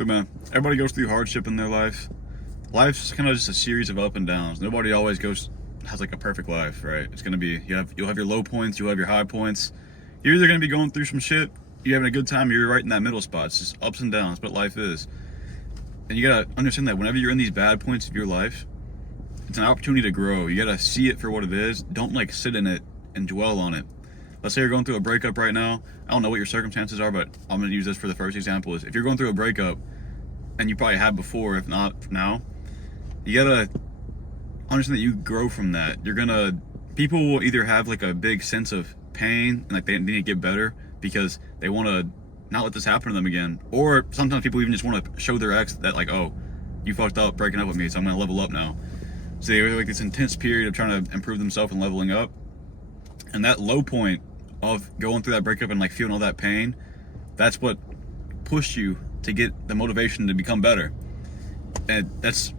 Look, man, everybody goes through hardship in their life. Life's kind of just a series of up and downs. Nobody always has like a perfect life, right? It's gonna be you'll have your low points, you'll have your high points. You're either gonna be going through some shit, you're having a good time, you're right in that middle spot. It's just ups and downs, but life is. And you gotta understand that whenever you're in these bad points of your life, it's an opportunity to grow. You gotta see it for what it is. Don't like sit in it and dwell on it. Let's say you're going through a breakup right now. I don't know what your circumstances are, but I'm gonna use this for the first example. Is if you're going through a breakup, and you probably have before, if not now, you gotta understand that you grow from that. People will either have like a big sense of pain and like they need to get better because they want to not let this happen to them again. Or sometimes people even just want to show their ex that like, oh, you fucked up breaking up with me, so I'm gonna level up now. So they have like this intense period of trying to improve themselves and leveling up. And that low point of going through that breakup and like feeling all that pain, that's what pushed you to get the motivation to become better. And that's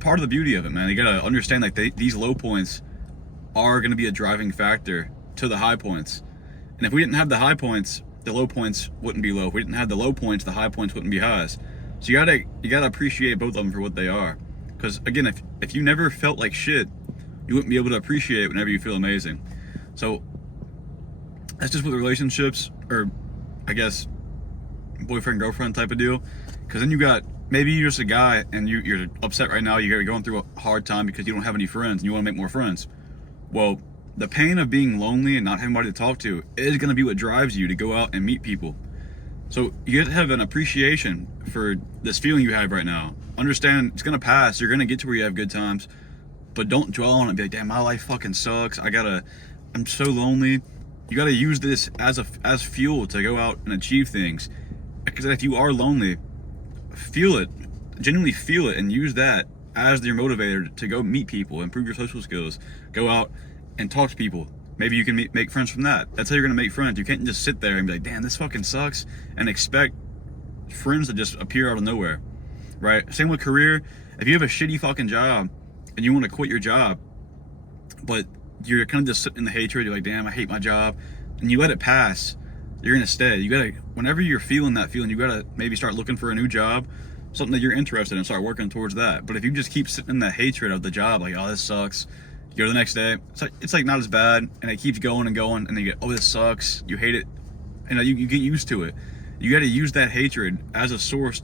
part of the beauty of it, man. You gotta understand like these low points are gonna be a driving factor to the high points. And if we didn't have the high points, the low points wouldn't be low. If we didn't have the low points, the high points wouldn't be highs. So you gotta appreciate both of them for what they are. Because again, if you never felt like shit, you wouldn't be able to appreciate it whenever you feel amazing. So that's just with relationships, or I guess boyfriend girlfriend type of deal. Because then maybe you're just a guy and you're upset right now, you're going through a hard time because you don't have any friends and you want to make more friends. Well, the pain of being lonely and not having anybody to talk to is going to be what drives you to go out and meet people. So you have to have an appreciation for this feeling you have right now. Understand it's going to pass. You're going to get to where you have good times, but don't dwell on it and be like, damn, my life fucking sucks. I'm so lonely. You got to use this as fuel to go out and achieve things. Because if you are lonely, feel it, genuinely feel it, and use that as your motivator to go meet people, improve your social skills, go out and talk to people. Maybe you can make friends from that. That's how you're gonna make friends. You can't just sit there and be like, damn, this fucking sucks, and expect friends to just appear out of nowhere, right? Same with career. If you have a shitty fucking job and you want to quit your job, but you're kind of just sitting in the hatred, you're like, damn, I hate my job, and you let it pass, you're gonna stay. Whenever you're feeling that feeling, you gotta maybe start looking for a new job, something that you're interested in, start working towards that. But if you just keep sitting in that hatred of the job, like, oh, this sucks, you go to the next day, it's like not as bad, and it keeps going and going, and then you get, oh, this sucks, you hate it, and you get used to it. You gotta use that hatred as a source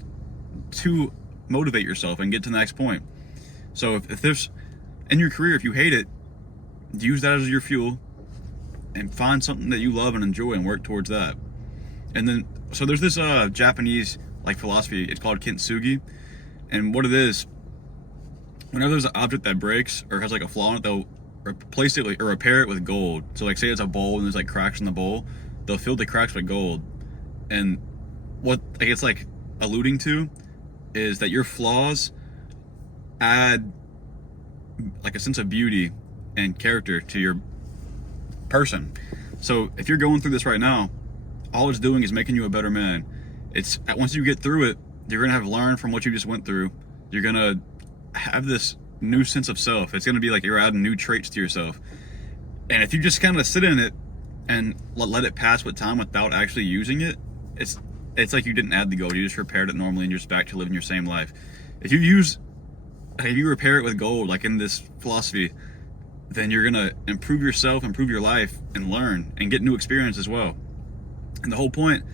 to motivate yourself and get to the next point. So if there's, in your career, if you hate it, use that as your fuel, and find something that you love and enjoy and work towards that. And then, so there's this Japanese like philosophy, it's called kintsugi. And what it is, whenever there's an object that breaks or has like a flaw in it, they'll replace it or repair it with gold. So like say it's a bowl and there's like cracks in the bowl, they'll fill the cracks with gold. And what like it's like alluding to is that your flaws add like a sense of beauty and character to your person. So if you're going through this right now, all it's doing is making you a better man. It's once you get through it, you're gonna have learned from what you just went through. You're gonna have this new sense of self. It's gonna be like you're adding new traits to yourself. And if you just kind of sit in it and let it pass with time without actually using it, it's like you didn't add the gold. You just repaired it normally and you're just back to living your same life. If you repair it with gold, like in this philosophy, then you're gonna improve yourself, improve your life, and learn and get new experience as well. And the whole point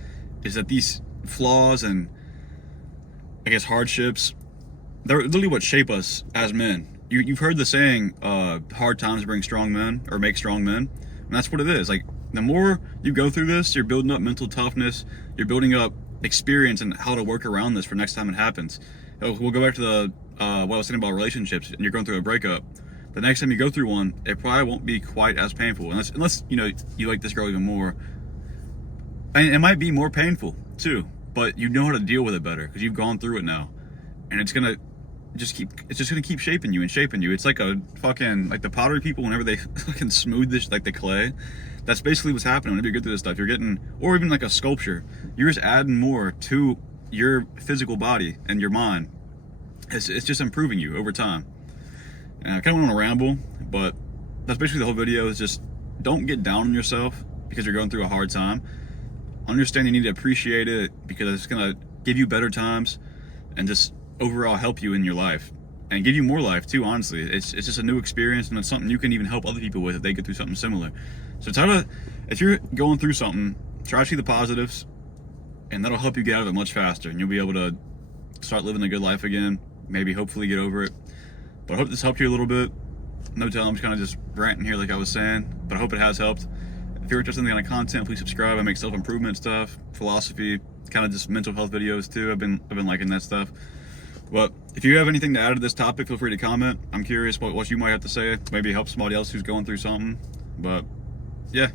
is that these flaws and I guess hardships, they're literally what shape us as men. You've heard the saying, hard times bring strong men or make strong men. And that's what it is. Like the more you go through this, you're building up mental toughness, you're building up experience and how to work around this for next time it happens. We'll go back to the what I was saying about relationships, and you're going through a breakup. The next time you go through one, it probably won't be quite as painful, unless you like this girl even more. And it might be more painful too, but you know how to deal with it better because you've gone through it now, and it's just gonna keep shaping you and shaping you. It's like a fucking like the pottery people whenever they fucking smooth this like the clay. That's basically what's happening whenever you get through this stuff. You're getting, or even like a sculpture, you're just adding more to your physical body and your mind. It's just improving you over time. And I kind of went on a ramble, but that's basically the whole video. Is just don't get down on yourself because you're going through a hard time. Understand you need to appreciate it because it's gonna give you better times, and just overall help you in your life and give you more life too. Honestly, it's just a new experience, and it's something you can even help other people with if they go through something similar. So try to, if you're going through something, try to see the positives, and that'll help you get out of it much faster, and you'll be able to start living a good life again. Maybe hopefully get over it. But I hope this helped you a little bit. No telling, I'm just kind of just ranting here like I was saying, but I hope it has helped. If you're interested in the kind of content, please subscribe. I make self-improvement stuff, philosophy, kind of just mental health videos too. I've been liking that stuff. But if you have anything to add to this topic, feel free to comment. I'm curious what you might have to say. Maybe help somebody else who's going through something. But yeah,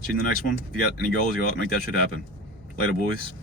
see you in the next one. If you got any goals, go out and make that shit happen. Later, boys.